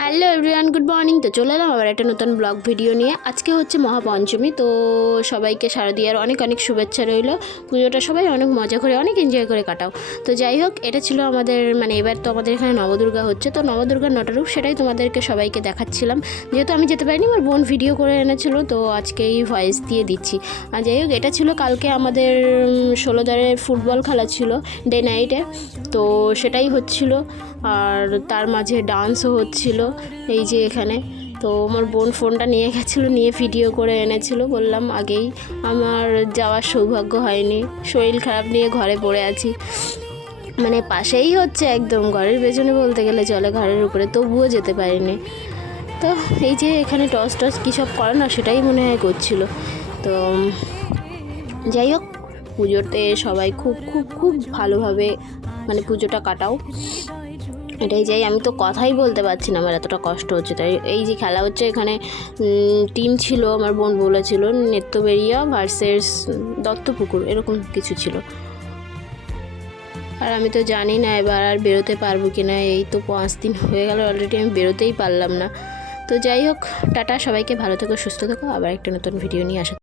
Hello everyone, good morning. তো চলে এলাম আবার একটা নতুন ব্লগ ভিডিও নিয়ে। আজকে হচ্ছে মহাপঞ্চমী, তো সবাইকে শারদীয়ার অনেক অনেক শুভেচ্ছা রইল। পুজোটা সবাই অনেক মজা করে অনেক এনজয় করে কাটাও। তো যাই হোক, এটা ছিল আমাদের এবার তো আমাদের এখানে নবদুর্গা হচ্ছে, তো নবদুর্গার নটারূপ সেটাই তোমাদেরকে সবাইকে দেখাচ্ছিলাম। যেহেতু আমি যেতে পারিনি, আমার বোন ভিডিও করে এনেছিল, তো আজকেই ভয়েস দিয়ে দিচ্ছি। আর যাই হোক, এটা ছিল কালকে আমাদের 16 দরের ফুটবল খেলা ছিল ডে নাইটে, তো সেটাই হচ্ছিল। আর তার মাঝে ডান্সও হচ্ছিল এই যে এখানে। তো আমার বোন ফোনটা নিয়ে গেছিলো, নিয়ে ভিডিও করে এনেছিল। বললাম আগেই, আমার যাওয়ার সৌভাগ্য হয়নি, শরীর খারাপ নিয়ে ঘরে পড়ে আছি। পাশেই হচ্ছে, একদম ঘরের পেছনে বলতে গেলে চলে, ঘরের উপরে, তবুও যেতে পারিনি। তো এই যে এখানে টস কী সব করে না, সেটাই মনে হয় করছিল। তো যাই হোক, পুজোতে সবাই খুব খুব খুব ভালোভাবে পুজোটা কাটাও, এটাই যাই। আমি তো কথাই বলতে পারছি না, আমার এতটা কষ্ট হচ্ছে। তাই এই যে খেলা হচ্ছে এখানে, টিম ছিল, আমার বোন বলেছিল নেত্রবেরিয়া ভার্সেস দত্তপুকুর, এরকম কিছু ছিল। আর আমি তো জানি না এবার আর বেরোতে পারবো কি না। এই তো 5 দিন হয়ে গেল অলরেডি, আমি বেরোতেই পারলাম না। তো যাই হোক, টাটা, সবাইকে ভালো থেকো, সুস্থ থেকো। আবার একটা নতুন ভিডিও নিয়ে আসা।